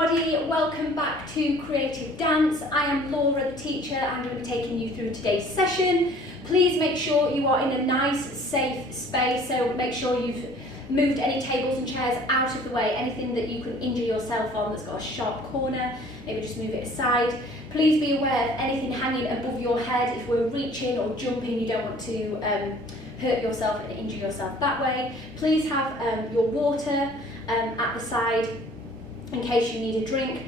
everybody, welcome back to Creative Dance. I am Laura, the teacher. I'm going to be taking you through today's session. Please make sure you are in a nice, safe space, so make sure you've moved any tables and chairs out of the way, anything that you can injure yourself on that's got a sharp corner, maybe just move it aside. Please be aware of anything hanging above your head. If we're reaching or jumping, you don't want to hurt yourself and injure yourself that way. Please have your water at the side in case you need a drink.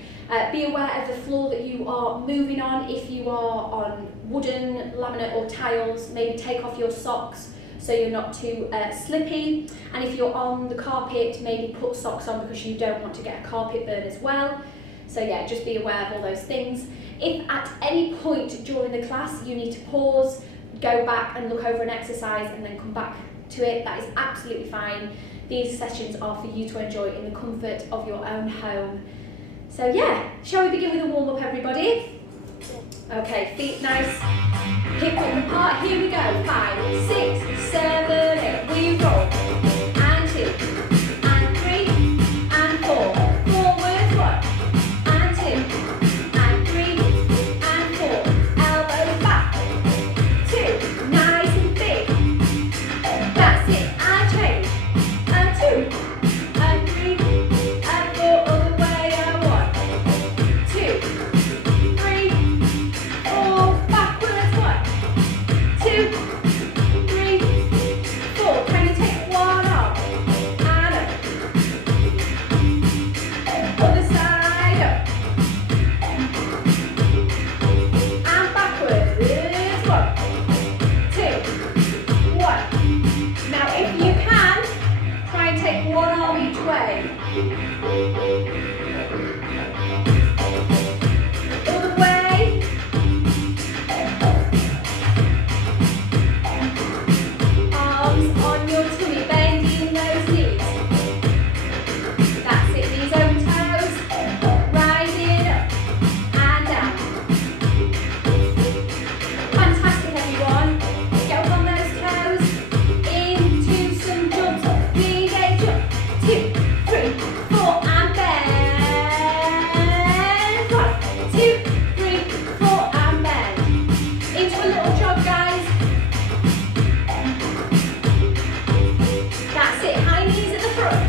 Be aware of the floor that you are moving on. If you are on wooden, laminate or tiles, maybe take off your socks so you're not too slippy. And if you're on the carpet, maybe put socks on because you don't want to get a carpet burn as well. So yeah, just be aware of all those things. If at any point during the class you need to pause, go back and look over an exercise and then come back to it, that is absolutely fine. These sessions are for you to enjoy in the comfort of your own home. So yeah, shall we begin with a warm-up, everybody? Okay, feet nice, hip width apart. Here we go. 5, 6, 7, 8. We roll. And 2, and 3, and 4. Forward, 1, and 2, and 3, and 4. Elbows back. 2, nice and big. That's it. And change. And 2, and 3, and 4. Other way. And 1, 2, 3, 4. Backwards. 1, 2, 3, 4. Can you take one off? And up. Other side. Up. And backwards. 1, 2, 1. Now, if you can, try and take one arm each way. Other way. Arms on your tummy, bending those knees. That's it, knees over toes, rising up and down. Fantastic, everyone. Get up on those toes, into some jumps. Lead a jump, 2, 3, 4, and bend. 1, 2, 3, 4, and bend. Into a little jog, guys. That's it, high knees at the front.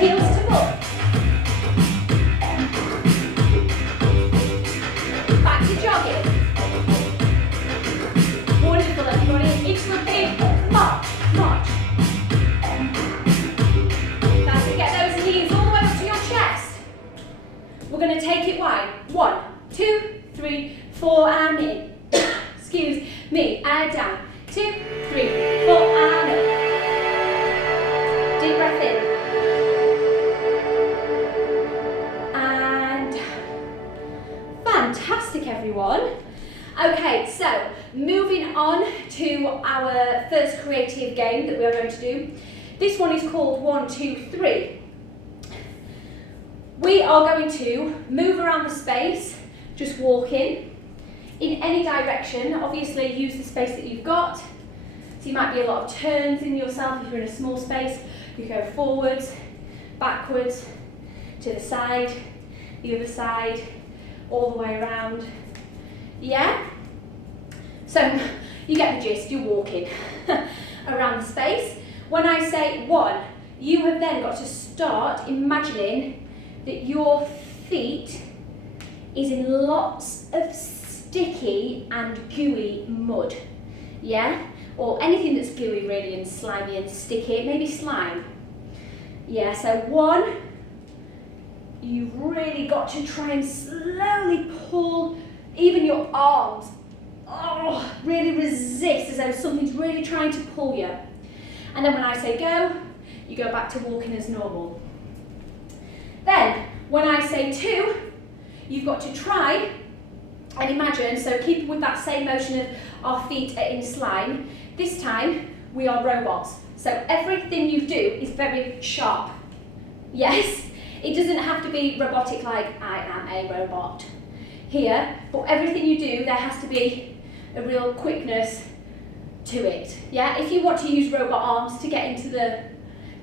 Heels to butt. Back to jogging. Wonderful, everybody. Into a big march, march. That's it, get those knees all the way up to your chest. We're going to take it wide. 1, 2, 3, 4, and in. Excuse me, and down. 2, 3, 4, and up. Deep breath in. And fantastic, everyone. Okay, so moving on to our first creative game that we are going to do. This one is called 1, 2, 3. We are going to move around the space, just walking in any direction. Obviously, use the space that you've got. So you might be a lot of turns in yourself if you're in a small space. You go forwards, backwards, to the side, the other side, all the way around. Yeah? So you get the gist, you're walking around the space. When I say 1, you have then got to start imagining that your feet is in lots of sticky and gooey mud. Yeah? Or anything that's gooey really and slimy and sticky, maybe slime. Yeah, so 1, you've really got to try and slowly pull even your arms. Oh, really resist as though something's really trying to pull you. And then when I say go, you go back to walking as normal. Then, when I say 2, you've got to try and imagine, so keep with that same motion of our feet are in slime. This time, we are robots. So everything you do is very sharp. Yes, it doesn't have to be robotic like I am a robot here, but everything you do, there has to be a real quickness to it. Yeah, if you want to use robot arms to get into the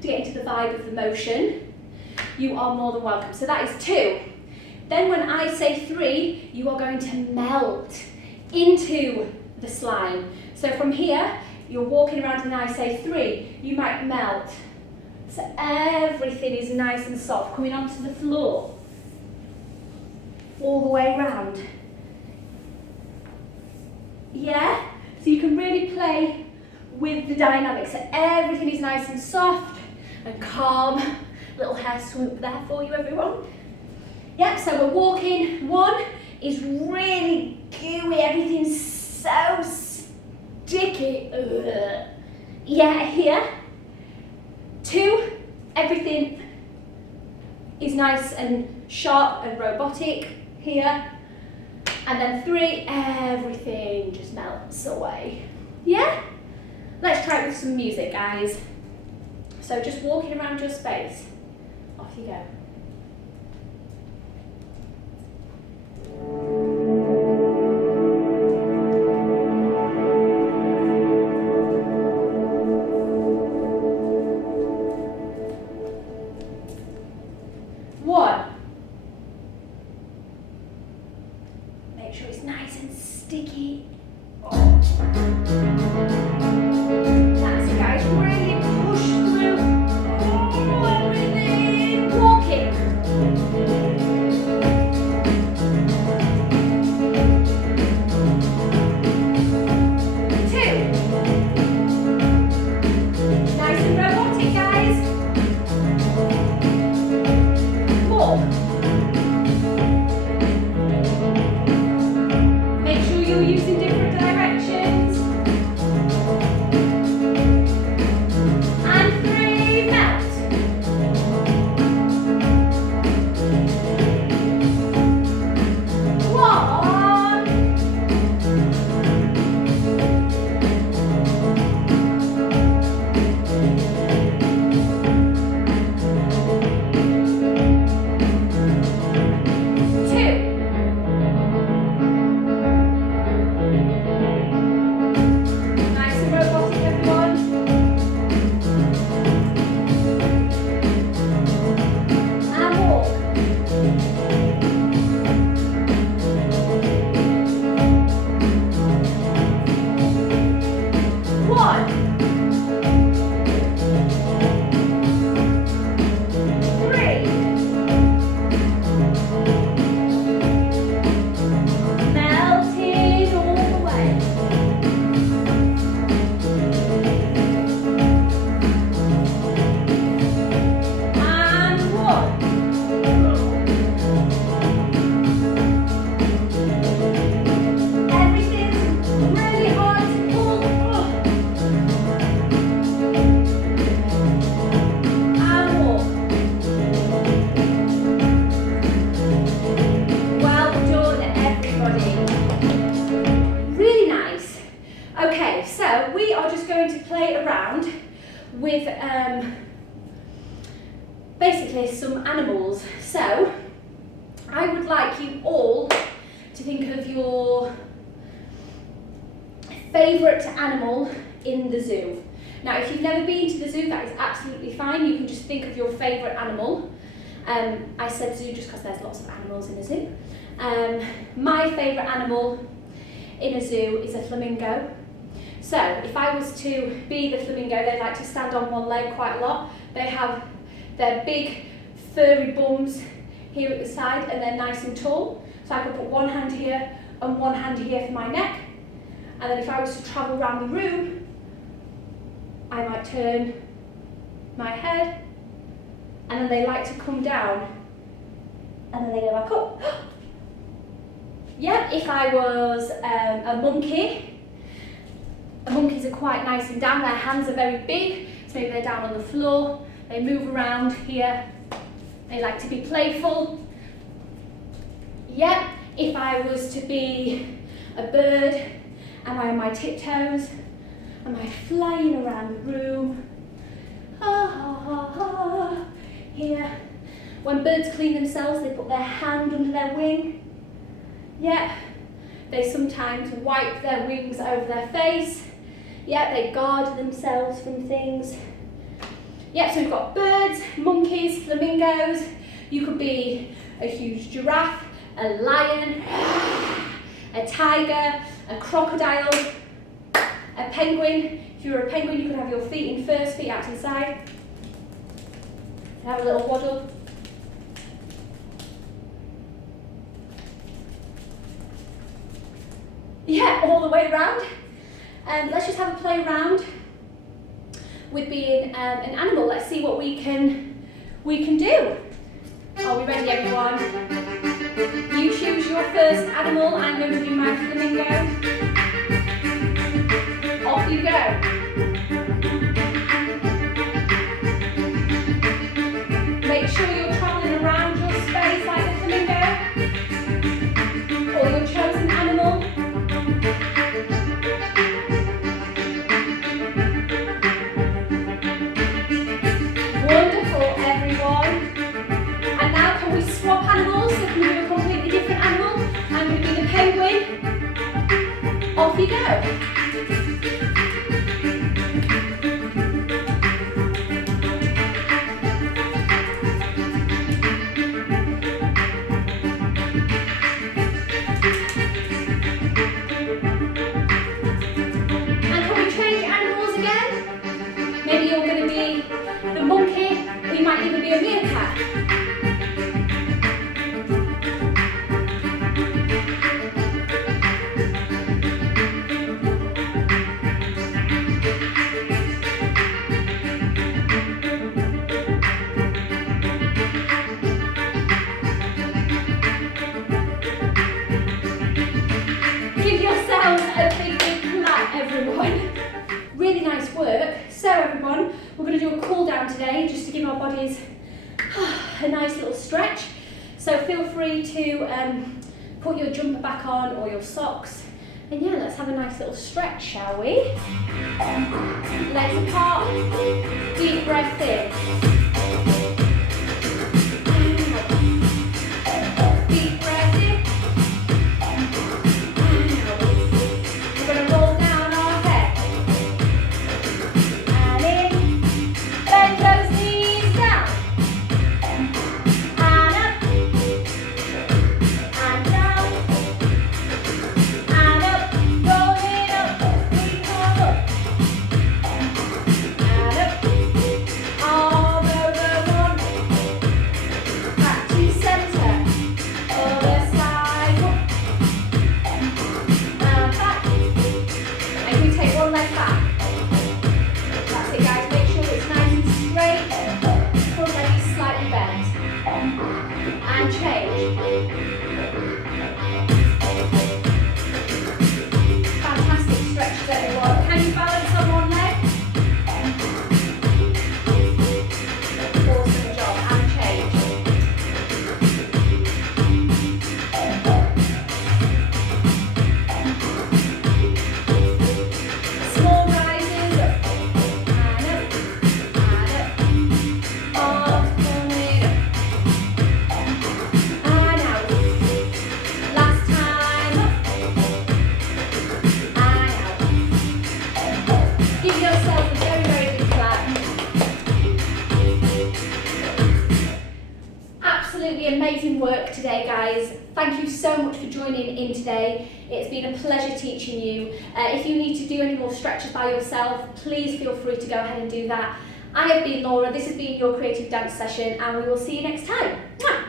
to get into the vibe of the motion, you are more than welcome. So that is 2. Then when I say 3, you are going to melt into the slime. So from here, you're walking around and I say 3, you might melt. So everything is nice and soft, coming onto the floor, all the way around. Yeah? So you can really play with the dynamics. So everything is nice and soft and calm. Little hair swoop there for you, everyone. Yep, so we're walking. 1 is really gooey, everything's so sticky. Ugh. Yeah, here. 2, everything is nice and sharp and robotic here. And then 3, everything just melts away. Yeah? Let's try it with some music, guys. So just walking around your space. Off you go. Make sure it's nice and sticky. Oh. That's it, guys. Really push through. Oh, everything. Walking. 2. Nice and robotic, guys. Walk. Using different directions. And 3, melt. 1. 2. With basically some animals. So I would like you all to think of your favourite animal in the zoo. Now if you've never been to the zoo, that is absolutely fine. You can just think of your favourite animal. I said zoo just because there's lots of animals in a zoo. My favourite animal in a zoo is a flamingo. So if I was to be the flamingo, they like to stand on one leg quite a lot. They have their big furry bums here at the side and they're nice and tall. So I could put one hand here and one hand here for my neck. And then if I was to travel around the room, I might turn my head and then they like to come down and then they go back up. Yeah, if I was a monkey, monkeys are quite nice and down, their hands are very big, so maybe they're down on the floor, they move around here, they like to be playful. Yeah, if I was to be a bird, am I on my tiptoes? Am I flying around the room? Here. When birds clean themselves, they put their hand under their wing. Yeah, they sometimes wipe their wings over their face. Yeah, they guard themselves from things. Yep, so we've got birds, monkeys, flamingos. You could be a huge giraffe, a lion, a tiger, a crocodile, a penguin. If you were a penguin, you could have your feet in first, feet out to the side. Have a little waddle. Yeah, all the way around. Let's just have a play around with being an animal. Let's see what we can do. Are we ready, everyone? You choose your first animal. I'm going to do my flamingo. Off you go. Make sure you're travelling around your space like the flamingo or your chosen animal. Wonderful, everyone. And now can we swap animals? So can we do a completely different animal? I'm going to be the penguin. Off you go. Maybe you're going to be the monkey, or you might even be a meerkat. Give yourselves a big clap, everyone. Really nice work. So everyone, we're going to do a cool down today just to give our bodies a nice little stretch. So feel free to put your jumper back on or your socks. And yeah, let's have a nice little stretch, shall we? Legs apart, deep breath in. Deep breath in. We're going to roll down our head. Bend those knees down, and up, and down, and up, roll it up, we come up, and up, arm over one, back to centre, other side, up, and back, and we take one leg back. That's it, guys. Make sure it's nice and straight. Front leg is slightly bent. And change. Fantastic stretches, everyone. Can you balance on one leg? Awesome job. And change. Small rises up. And up. And up. Arms coming up. And out. Last time up. And out. Give yourself a very, very big clap. Absolutely amazing work today, guys. Thank you so much for joining in today. It's been a pleasure teaching you. If you need to do any more stretches by yourself, please feel free to go ahead and do that. I have been Laura. This has been your creative dance session, and we will see you next time. Mwah!